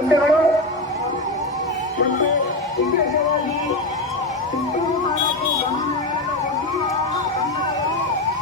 ಹುದ್ದೆಗಳು ಮತ್ತು ವಿಶೇಷವಾಗಿ ಚಿತ್ತೂರು ತಾಲೂಕು ಗಮನಾರ್ಹದ ವಕೀಲ ಸಂಘದವರು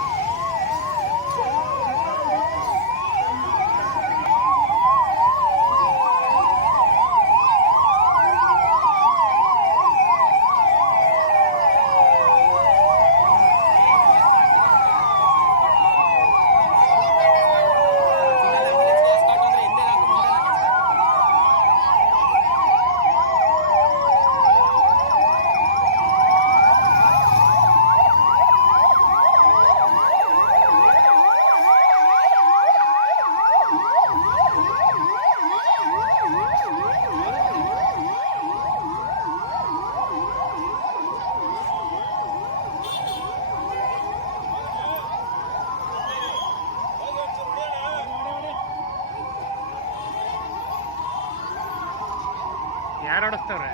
ಯಾರು ಓಡಿಸ್ತವ್ರೆ?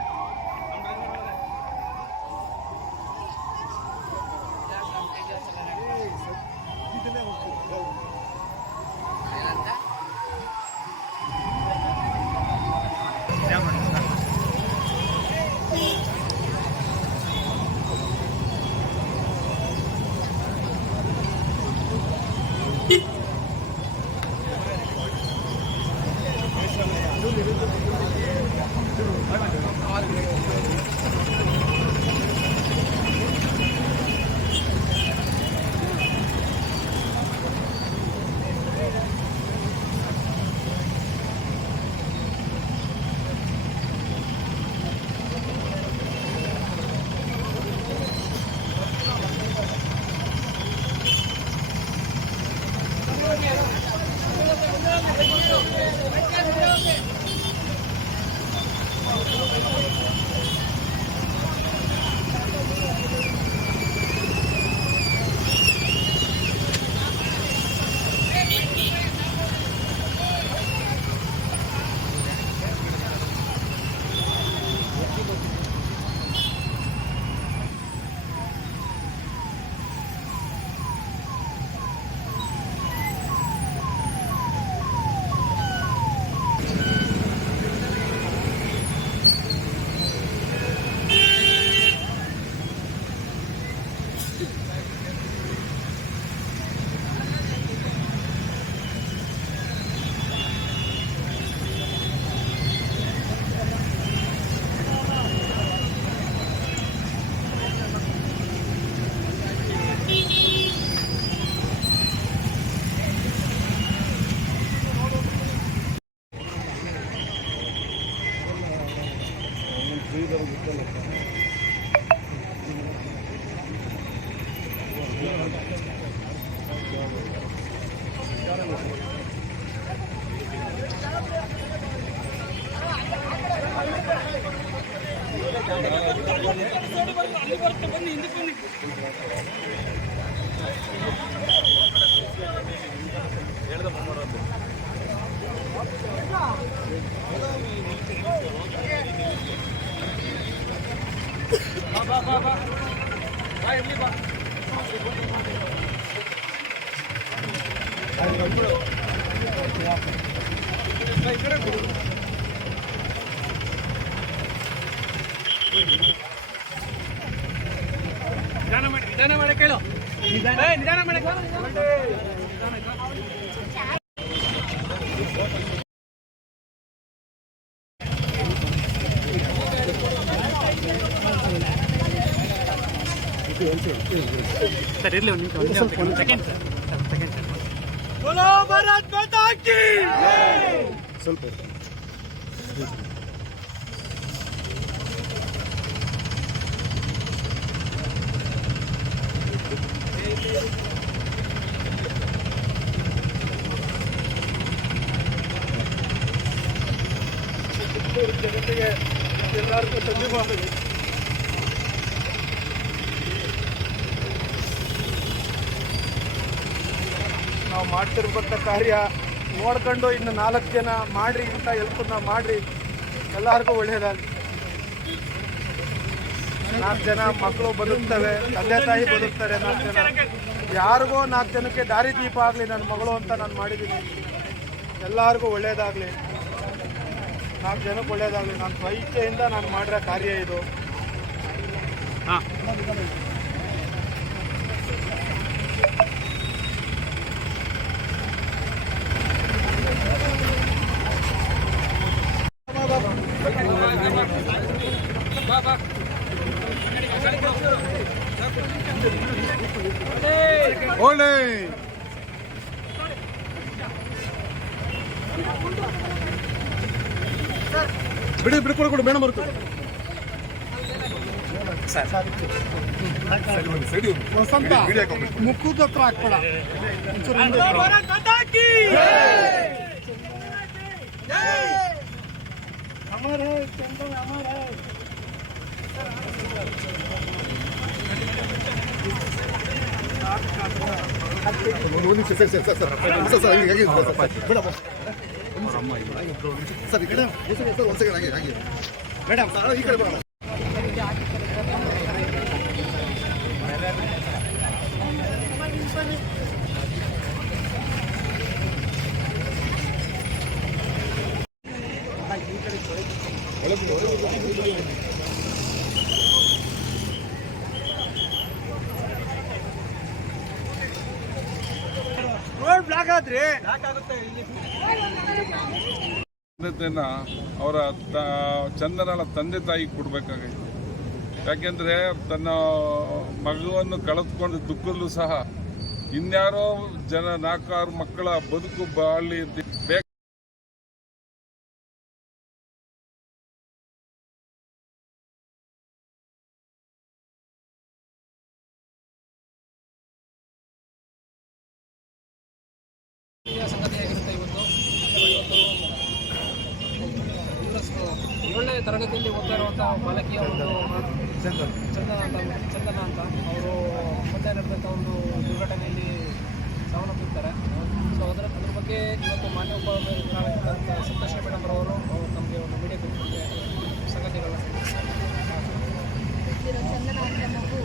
ನಿಧಾನ ಮಾಡಿ ಕೇಳು. ನಿಧಾನ ಮಾಡಿ ಸರ್, ಇರಲಿ ಒಂದು ಸೆಕೆಂಡ್ ಸರ್. बोलो भारत माता की ಸ್ವಲ್ಪ ಜನತೆಗೆ ಎಲ್ಲರಿಗೂ ಧನ್ಯವಾದಗಳು. ನಾವು ಮಾಡ್ತಿರ್ಬಂಥ ಕಾರ್ಯ ನೋಡ್ಕೊಂಡು ಇನ್ನು 4 ಜನ ಮಾಡ್ರಿ ಅಂತ ಹೇಳ್ಕೊಂಡು ಮಾಡ್ರಿ, ಎಲ್ಲರಿಗೂ ಒಳ್ಳೆಯದಾಗಲಿ. 4 ಜನ ಮಕ್ಕಳು ಬದುಕ್ತವೆ, ತಂದೆ ತಾಯಿ ಬದುಕ್ತಾರೆ. 4 ಜನ ಯಾರಿಗೋ 4 ಜನಕ್ಕೆ ದಾರಿ ದೀಪ ಆಗಲಿ ನನ್ನ ಮಗಳು ಅಂತ ನಾನು ಮಾಡಿದ್ದೀನಿ. ಎಲ್ಲರಿಗೂ ಒಳ್ಳೆಯದಾಗಲಿ. 4 ಜನಕ್ಕೆ ಒಳ್ಳೇದಾಗಲಿ. ನಾನು ಸ್ವಇಚ್ಛೆಯಿಂದ ನಾನು ಮಾಡಿರೋ ಕಾರ್ಯ ಇದು. ಒಳ್ಳೆ ಬಿಡಿ ಬಿಡಿ ಕೊಡು ಮೇಡಮ್ ಬರುತ್ತೆ ವಸಂತ ಮುಖದ ಹತ್ರ ಹಾಕ್ಬೇಡ. ಮೇಡಮ್ ಈ ಕಡೆ ಬರೋಣ. ರೋಡ್ ಬ್ಲಾಕ್ ಆದ್ರಿ. ಅವರ ಚಂದನಳ ತಂದೆ ತಾಯಿ ಕೊಡಬೇಕಾಗೈತೆ. ಯಾಕೆಂದರೆ ತನ್ನ ಮಗುವನ್ನು ಕಳೆದುಕೊಂಡು ದುಃಖದಲ್ಲೂ ಸಹ ಇನ್ಯಾರೋ 4-6 ಮಕ್ಕಳ ಬದುಕು ಬಾಳಿ ಬೇಕು. ಸಂಗತಿಯಾಗಿರುತ್ತೆ. ಇವತ್ತು 7ನೇ ತರಗತಿಯಲ್ಲಿ ಓದ್ತಾ ಇರುವಂಥ ಬಾಲಕಿಯ ಒಂದು ಚಂದನ ಅಂತ ಅವರು ಮುಂದೆ ನಡೆದಂಥ ಒಂದು ದುರ್ಘಟನೆಯಲ್ಲಿ ಸಾವನ್ನಪ್ಪಿರ್ತಾರೆ. ಸೊ ಅದ್ರ ಬಗ್ಗೆ ಇವತ್ತು ಮಾನ್ಯ ಸಂತೋಷ ಮೇಡಮ್ ಅವರು ನಮಗೆ ಒಂದು ಮೀಡಿಯಾ ಕೊಟ್ಟಿದ್ದೆ ಸಂಗತಿಗಳನ್ನ. ಚಂದನ ಅಂತ ಮಗು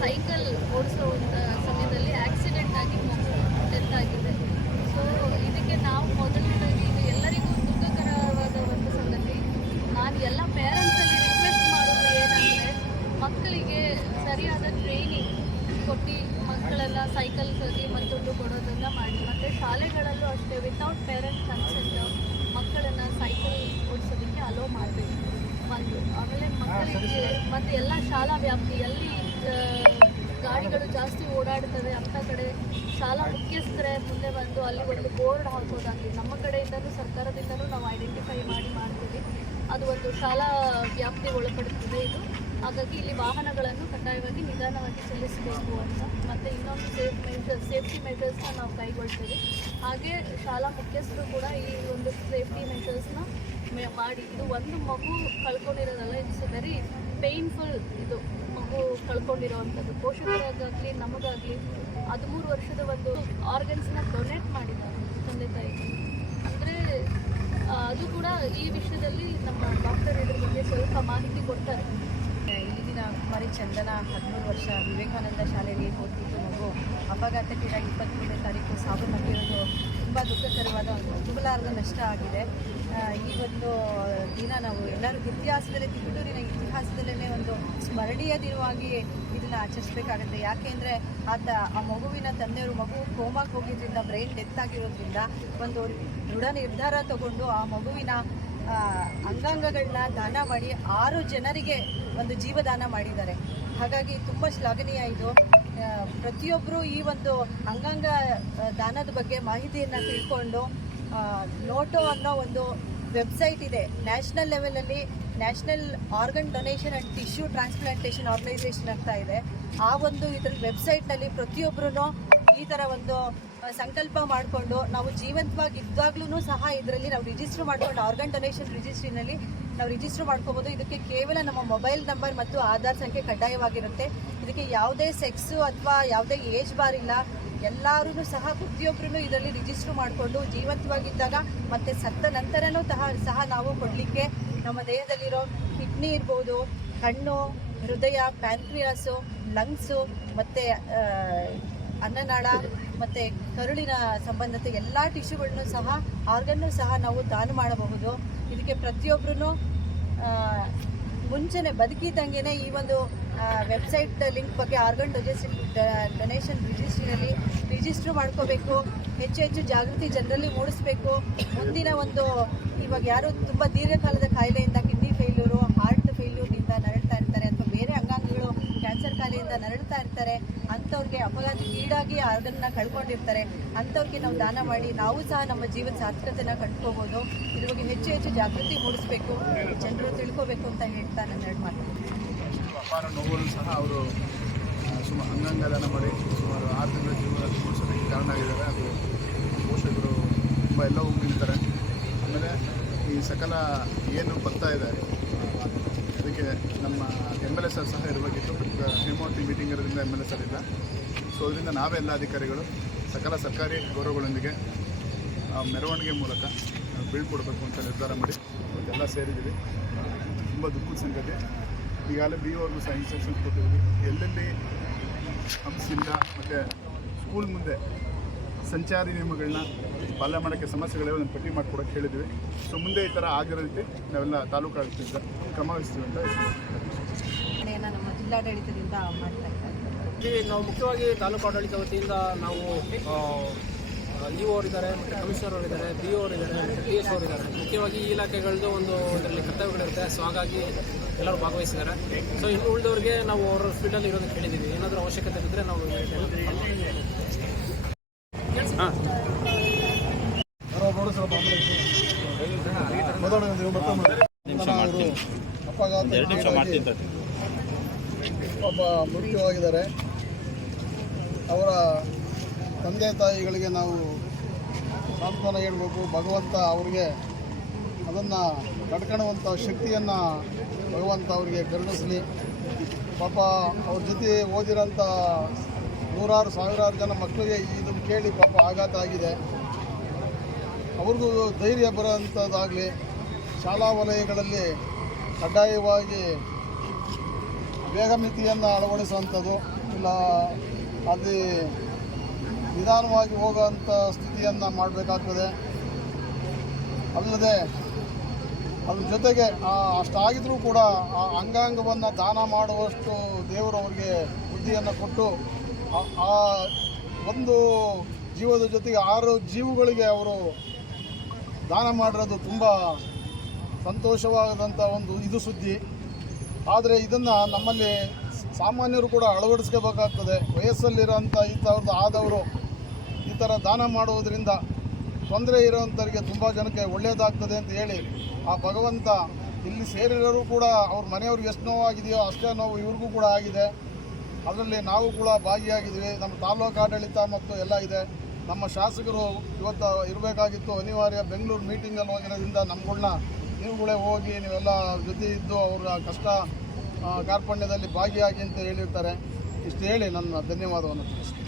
ಸೈಕಲ್ ಓಡಿಸುವಂಥ ಸಮಯದಲ್ಲಿ ಆಕ್ಸಿಡೆಂಟ್ ಆಗಿ ಡೆತ್ ಆಗಿದೆ. ಸೊ ಇದಕ್ಕೆ ನಾವು ಮೊದಲನೇದಾಗಿ ಇದು ಎಲ್ಲರಿಗೂ ದುಃಖಕರವಾದ ಒಂದು ಸಂಗತಿ. ನಾನು ಎಲ್ಲ ಪೇರೆಂಟ್ಸಲ್ಲಿ ರಿಕ್ವೆಸ್ಟ್ ಮಾಡೋದು ಏನಂದರೆ ಮಕ್ಕಳಿಗೆ ಸರಿಯಾದ ಟ್ರೈನಿಂಗ್ ಕೊಟ್ಟು ಮಕ್ಕಳೆಲ್ಲ ಸೈಕಲ್ ಕಲಿ ಮತ್ತೊಂದು ಕೊಡೋದನ್ನು ಮಾಡಿ. ಮತ್ತು ಶಾಲೆಗಳಲ್ಲೂ ಅಷ್ಟೇ ವಿತೌಟ್ ಪೇರೆಂಟ್ಸ್ ಕನ್ಸೆಂಟ್ ಮಕ್ಕಳನ್ನು ಸೈಕಲ್ ಓಡಿಸೋದಕ್ಕೆ ಅಲೋ ಮಾಡಬೇಕು ಒಂದು. ಆಮೇಲೆ ಮಕ್ಕಳಿಗೆ ಮತ್ತು ಎಲ್ಲ ಶಾಲಾ ವ್ಯಾಪ್ತಿಯಲ್ಲಿ ಗಾಡಿಗಳು ಜಾಸ್ತಿ ಓಡಾಡ್ತವೆ ಅಂಥ ಕಡೆ ಶಾಲಾ ಮುಖ್ಯಸ್ಥರೇ ಮುಂದೆ ಬಂದು ಅಲ್ಲಿ ಒಂದು ಬೋರ್ಡ್ ಹಾಕೋದಾಗಲಿ ನಮ್ಮ ಕಡೆಯಿಂದಲೂ ಸರ್ಕಾರದಿಂದಲೂ ನಾವು ಐಡೆಂಟಿಫೈ ಮಾಡ್ತೀವಿ. ಅದು ಒಂದು ಶಾಲಾ ವ್ಯಾಪ್ತಿ ಒಳಪಡುತ್ತದೆ ಇದು. ಹಾಗಾಗಿ ಇಲ್ಲಿ ವಾಹನಗಳನ್ನು ಕಡ್ಡಾಯವಾಗಿ ನಿಧಾನವಾಗಿ ಚಲಿಸಬೇಕು ಅಂತ. ಮತ್ತು ಇನ್ನೊಂದು ಸೇಫ್ಟಿ ಮೆಷರ್ಸ್ನ ನಾವು ಕೈಗೊಳ್ತೀವಿ. ಹಾಗೆ ಶಾಲಾ ಮುಖ್ಯಸ್ಥರು ಕೂಡ ಈ ಒಂದು ಸೇಫ್ಟಿ ಮೆಷರ್ಸ್ನ ಮಾಡಿ. ಇದು ಒಂದು ಮಗು ಕಳ್ಕೊಂಡಿರೋದಲ್ಲ, ಇಟ್ಸ್ ವೆರಿ ಪೇಯ್ನ್ಫುಲ್. ಇದು ಮಗು ಕಳ್ಕೊಂಡಿರೋವಂಥದ್ದು ಪೋಷಕರಿಗಾಗಲಿ ನಮಗಾಗಲಿ 13 ವರ್ಷದ ಒಂದು ಆರ್ಗನ್ಸ್ನ ಡೊನೇಟ್ ಮಾಡಿದ್ದಾರೆ ತಂದೆ ತಾಯಿ. ಅಂದರೆ ಅದು ಕೂಡ ಈ ವಿಷಯದಲ್ಲಿ ನಮ್ಮ ಡಾಕ್ಟರ್ ಇದ್ರ ಬಗ್ಗೆ ಸ್ವಲ್ಪ ಮಾಹಿತಿ ಕೊಡ್ತಾರೆ. ಇಲ್ಲಿನ ಕುಮಾರಿ ಚಂದನ 13 ವರ್ಷ ವಿವೇಕಾನಂದ ಶಾಲೆಯಲ್ಲಿ ಓದ್ತಿದ್ದು ಮಗು ಅಪಘಾತಕ್ಕೀಡಾಗಿ 23ನೇ ತಾರೀಕು ಸಾವನ್ನಪ್ಪಿರೋದು ತುಂಬ ದುಃಖಕರವಾದ ಒಂದು ತುಂಬಲಾರದ ನಷ್ಟ ಆಗಿದೆ. ಈ ಒಂದು ದಿನ ನಾವು ಎಲ್ಲರೂ ಇತಿಹಾಸದಲ್ಲೇ ತಿಪಟೂರಿನ ಇತಿಹಾಸದಲ್ಲೇ ಒಂದು ಸ್ಮರಣೀಯ ದಿನವಾಗಿ ಇದನ್ನು ಆಚರಿಸಬೇಕಾಗುತ್ತೆ. ಯಾಕೆಂದರೆ ಆ ಮಗುವಿನ ತಂದೆಯವರು ಮಗು ಕೋಮಾಕ್ಕೆ ಹೋಗಿದ್ದರಿಂದ ಬ್ರೈನ್ ಡೆತ್ ಆಗಿರೋದ್ರಿಂದ ಒಂದು ದೃಢ ನಿರ್ಧಾರ ತಗೊಂಡು ಆ ಮಗುವಿನ ಅಂಗಾಂಗಗಳನ್ನ ದಾನ ಮಾಡಿ 6 ಜನರಿಗೆ ಒಂದು ಜೀವದಾನ ಮಾಡಿದ್ದಾರೆ. ಹಾಗಾಗಿ ತುಂಬ ಶ್ಲಾಘನೀಯ ಇದು. ಪ್ರತಿಯೊಬ್ಬರು ಈ ಒಂದು ಅಂಗಾಂಗ ದಾನದ ಬಗ್ಗೆ ಮಾಹಿತಿಯನ್ನು ತಿಳ್ಕೊಂಡು ನೋಟೋ ಅನ್ನೋ ಒಂದು ವೆಬ್ಸೈಟ್ ಇದೆ. ನ್ಯಾಷನಲ್ ಲೆವೆಲಲ್ಲಿ national organ donation and tissue transplantation organisation ಅಂತ ಇದೆ. ಆ ಒಂದು ಇದರ ವೆಬ್ಸೈಟ್ನಲ್ಲಿ ಪ್ರತಿಯೊಬ್ಬರೂ ಈ ಥರ ಒಂದು ಸಂಕಲ್ಪ ಮಾಡಿಕೊಂಡು ನಾವು ಜೀವಂತವಾಗಿದ್ದಾಗ್ಲೂ ಸಹ ಇದರಲ್ಲಿ ನಾವು ರಿಜಿಸ್ಟರ್ ಮಾಡ್ಕೊಂಡು ಆರ್ಗನ್ ಡೊನೇಷನ್ ರಿಜಿಸ್ಟ್ರಿನಲ್ಲಿ ನಾವು ರಿಜಿಸ್ಟರ್ ಮಾಡ್ಕೋಬೋದು. ಇದಕ್ಕೆ ಕೇವಲ ನಮ್ಮ ಮೊಬೈಲ್ ನಂಬರ್ ಮತ್ತು ಆಧಾರ್ ಸಂಖ್ಯೆ ಕಡ್ಡಾಯವಾಗಿರುತ್ತೆ. ಇದಕ್ಕೆ ಯಾವುದೇ ಸೆಕ್ಸು ಅಥವಾ ಯಾವುದೇ ಏಜ್ ಬಾರ್ ಇಲ್ಲ. ಎಲ್ಲರೂ ಸಹ ಪ್ರತಿಯೊಬ್ಬರೂ ಇದರಲ್ಲಿ ರಿಜಿಸ್ಟರ್ ಮಾಡಿಕೊಂಡು ಜೀವಂತವಾಗಿದ್ದಾಗ ಮತ್ತು ಸತ್ತ ನಂತರನೂ ಸಹ ನಾವು ಕೊಡಲಿಕ್ಕೆ ನಮ್ಮ ದೇಹದಲ್ಲಿರೋ ಕಿಡ್ನಿ ಇರ್ಬೋದು, ಕಣ್ಣು, ಹೃದಯ, ಪ್ಯಾನ್ಕ್ರಿಯಾಸು, ಲಂಗ್ಸು ಮತ್ತು ಅನ್ನನಾಳ ಮತ್ತು ಕರುಳಿನ ಸಂಬಂಧಿತ ಎಲ್ಲ ಟಿಶ್ಯೂಗಳನ್ನು ಸಹ ಆರ್ಗನ್ನು ಸಹ ನಾವು ದಾನ ಮಾಡಬಹುದು. ಇದಕ್ಕೆ ಪ್ರತಿಯೊಬ್ಬರೂ ಮುಂಚೆನೆ ಬದುಕಿದ್ದಂಗೆ ಈ ಒಂದು ವೆಬ್ಸೈಟ್ ಲಿಂಕ್ ಬಗ್ಗೆ ಆರ್ಗನ್ ಡೊನೇಷನ್ ರಿಜಿಸ್ಟ್ರಿನಲ್ಲಿ ರಿಜಿಸ್ಟ್ರ್ ಮಾಡ್ಕೋಬೇಕು. ಹೆಚ್ಚು ಹೆಚ್ಚು ಜಾಗೃತಿ ಜನರಲ್ಲಿ ಮೂಡಿಸ್ಬೇಕು. ಮುಂದಿನ ಒಂದು ಇವಾಗ ಯಾರು ತುಂಬ ದೀರ್ಘಕಾಲದ ಕಾಯಿಲೆಯಿಂದ ಕಿಡ್ನಿ ಫೇಲ್ಯೂರು, ಹಾರ್ಟ್ ಫೇಲ್ಯೂರ್ನಿಂದ ನರಳ್ತಾ ಇರ್ತಾರೆ ಅಥವಾ ಬೇರೆ ಅಂಗಾಂಗಗಳು ಕ್ಯಾನ್ಸರ್ ಕಾಯಿಲೆಯಿಂದ ನರಳ್ತಾ ಇರ್ತಾರೆ, ಅಂಥವ್ರಿಗೆ ಅಪಘಾತಕ್ಕೀಡಾಗಿ ಆರ್ಗನ್ನ ಕಳ್ಕೊಂಡಿರ್ತಾರೆ, ಅಂಥವ್ರಿಗೆ ನಾವು ದಾನ ಮಾಡಿ ನಾವು ಸಹ ನಮ್ಮ ಜೀವನ ಸಾರ್ಥಕತೆನ ಕಂಡ್ಕೋಬೋದು. ಇದ್ರ ಬಗ್ಗೆ ಹೆಚ್ಚು ಹೆಚ್ಚು ಜಾಗೃತಿ ಮೂಡಿಸ್ಬೇಕು, ಜನರು ತಿಳ್ಕೋಬೇಕು ಅಂತ ಹೇಳ್ತಾ ನನ್ನ 2 ಮಾತು. ಅಪಾರ ನೋವನ್ನು ಸಹ ಅವರು ಅಂಗಾಂಗ ದಾನ ಮಾಡಿ ಸುಮಾರು 6 ತಿಂಗಳ ಜೀವನದಲ್ಲಿ ಉಳಿಸೋದಕ್ಕೆ ಕಾರಣ ಆಗಿದ್ದಾರೆ. ಅದು ಪೋಷಕರು ತುಂಬ ಎಲ್ಲವೂ ನಿಲ್ತಾರೆ. ಆಮೇಲೆ ಈ ಸಕಲ ಏನು ಬರ್ತಾ ಇದೆ ಅದಕ್ಕೆ ನಮ್ಮ MLSR ಸಹ ಇರಬೇಕಿತ್ತು. ಹೇಮಾವತಿ ಮೀಟಿಂಗ್ ಇರೋದ್ರಿಂದ MLSR ಇಲ್ಲ. ಸೊ ಅದರಿಂದ ನಾವೆಲ್ಲ ಅಧಿಕಾರಿಗಳು ಸಕಲ ಸರ್ಕಾರಿ ಗೌರವಗಳೊಂದಿಗೆ ಮೆರವಣಿಗೆ ಮೂಲಕ ಬೀಳ್ಕೊಡ್ಬೇಕು ಅಂತ ನಿರ್ಧಾರ ಮಾಡಿ ಎಲ್ಲ ಸೇರಿದ್ದೀವಿ. ತುಂಬ ದುಃಖದ ಸಂಗತಿ. ಈಗಾಗಲೇ BO ಸಹ ಇನ್ಸ್ಟ್ರಕ್ಷನ್ಸ್ ಕೊಟ್ಟಿದ್ದೀವಿ. ಎಲ್ಲೆಲ್ಲಿ ಹಂಸಿಲ್ಲ ಮತ್ತು ಸ್ಕೂಲ್ ಮುಂದೆ ಸಂಚಾರಿ ನಿಯಮಗಳನ್ನ ಪಾಲನೆ ಮಾಡೋಕ್ಕೆ ಸಮಸ್ಯೆಗಳೇ ಒಂದು ಪಟ್ಟಿ ಮಾಡಿಕೊಡೋಕ್ಕೆ ಹೇಳಿದ್ವಿ. ಸೊ ಮುಂದೆ ಈ ಥರ ಆಗಿರೋ ರೀತಿ ನಾವೆಲ್ಲ ತಾಲೂಕು ಆಡಳಿತದಿಂದ ಕ್ರಮ ವಹಿಸ್ತೀವಿ ಅಂತ ನಮ್ಮ ಜಿಲ್ಲಾಡಳಿತದಿಂದ ಮಾಡ್ತಾ ಇದ್ದಾರೆ. ನಾವು ಮುಖ್ಯವಾಗಿ ತಾಲೂಕು ಆಡಳಿತ ವತಿಯಿಂದ ನಾವು ಇಒ ಅವರಿದ್ದಾರೆ, ಮತ್ತು ಕಮಿಷನರ್ ಅವರಿದ್ದಾರೆ, BO ಅವರಿದ್ದಾರೆ, PS ಅವರಿದ್ದಾರೆ. ಮುಖ್ಯವಾಗಿ ಈ ಇಲಾಖೆಗಳದ್ದು ಒಂದು ಇದರಲ್ಲಿ ಕರ್ತವ್ಯಗಳಿರುತ್ತೆ. ಸೊ ಹಾಗಾಗಿ ಎಲ್ಲರೂ ಭಾಗವಹಿಸಿದ್ದಾರೆ. ಸೊ ಇನ್ನು ಉಳಿದವ್ರಿಗೆ ನಾವು ಅವರ ಫೀಲ್ಡಲ್ಲಿ ಇರೋದಕ್ಕೆ ಹೇಳಿದ್ದೀವಿ. ಏನಾದರೂ ಅವಶ್ಯಕತೆ ಇದ್ದರೆ ನಾವು ಒಬ್ಬ ಮುಖ್ಯವಾಗಿದ್ದಾರೆ. ಅವರ ತಂದೆ ತಾಯಿಗಳಿಗೆ ನಾವು ಸಾಂತ್ವನ ಹೇಳಬೇಕು. ಭಗವಂತ ಅವರಿಗೆ ಅದನ್ನು ತಡ್ಕೊಳ್ಳುವಂಥ ಶಕ್ತಿಯನ್ನು ಭಗವಂತ ಅವರಿಗೆ ಕರುಣಿಸಲಿ. ಪಾಪ ಅವ್ರ ಜೊತೆ ಓದಿರೋಂಥ ನೂರಾರು ಸಾವಿರಾರು ಜನ ಮಕ್ಕಳಿಗೆ ಇದನ್ನು ಕೇಳಿ ಪಾಪ ಆಘಾತ ಆಗಿದೆ. ಅವ್ರಿಗೂ ಧೈರ್ಯ ಬರೋಂಥದ್ದಾಗಲಿ, ಶಾಲಾ ವಲಯಗಳಲ್ಲಿ ಕಡ್ಡಾಯವಾಗಿ ವೇಗ ಮಿತಿಯನ್ನು ಅಳವಡಿಸುವಂಥದ್ದು, ಇಲ್ಲ ಅಲ್ಲಿ ನಿಧಾನವಾಗಿ ಹೋಗೋವಂಥ ಸ್ಥಿತಿಯನ್ನು ಮಾಡಬೇಕಾಗ್ತದೆ. ಅಲ್ಲದೆ ಅದ್ರ ಜೊತೆಗೆ ಅಷ್ಟಾಗಿದ್ರೂ ಕೂಡ ಆ ಅಂಗಾಂಗವನ್ನು ದಾನ ಮಾಡುವಷ್ಟು ದೇವರು ಅವರಿಗೆ ಬುದ್ಧಿಯನ್ನು ಕೊಟ್ಟು ಆ ಒಂದು ಜೀವದ ಜೊತೆಗೆ 6 ಜೀವಗಳಿಗೆ ಅವರು ದಾನ ಮಾಡಿರೋದು ತುಂಬ ಸಂತೋಷವಾದಂಥ ಒಂದು ಇದು ಸುದ್ದಿ. ಆದರೆ ಇದನ್ನು ನಮ್ಮಲ್ಲಿ ಸಾಮಾನ್ಯರು ಕೂಡ ಅಳವಡಿಸ್ಕೋಬೇಕಾಗ್ತದೆ. ವಯಸ್ಸಲ್ಲಿರೋಂಥ ಇಂಥವ್ರದ್ದು ಆದವರು ಈ ಥರ ದಾನ ಮಾಡುವುದರಿಂದ ತೊಂದರೆ ಇರೋವಂಥವ್ರಿಗೆ ತುಂಬ ಜನಕ್ಕೆ ಒಳ್ಳೆಯದಾಗ್ತದೆ ಅಂತ ಹೇಳಿ ಆ ಭಗವಂತ ಇಲ್ಲಿ ಸೇರಿರೋರು ಕೂಡ ಅವ್ರ ಮನೆಯವ್ರಿಗೆ ಎಷ್ಟು ನೋವಾಗಿದೆಯೋ ಅಷ್ಟೇ ನೋವು ಇವ್ರಿಗೂ ಕೂಡ ಆಗಿದೆ. ಅದರಲ್ಲಿ ನಾವು ಕೂಡ ಭಾಗಿಯಾಗಿದ್ದೀವಿ. ನಮ್ಮ ತಾಲೂಕು ಆಡಳಿತ ಮತ್ತು ಎಲ್ಲ ಇದೆ. ನಮ್ಮ ಶಾಸಕರು ಇವತ್ತು ಇರಬೇಕಾಗಿತ್ತು, ಅನಿವಾರ್ಯ ಬೆಂಗಳೂರು ಮೀಟಿಂಗಲ್ಲಿ ಹೋಗಿರೋದ್ರಿಂದ ನಮ್ಗಳನ್ನ ನೀವುಗಳೇ ಹೋಗಿ ನೀವೆಲ್ಲ ಜೊತೆ ಇದ್ದು ಅವರ ಕಷ್ಟ ಕಾರ್ಪಣ್ಯದಲ್ಲಿ ಭಾಗಿಯಾಗಿ ಅಂತ ಹೇಳಿರ್ತಾರೆ. ಇಷ್ಟು ಹೇಳಿ ನನ್ನ ಧನ್ಯವಾದವನ್ನು ತಿಳಿಸ್ತೀನಿ.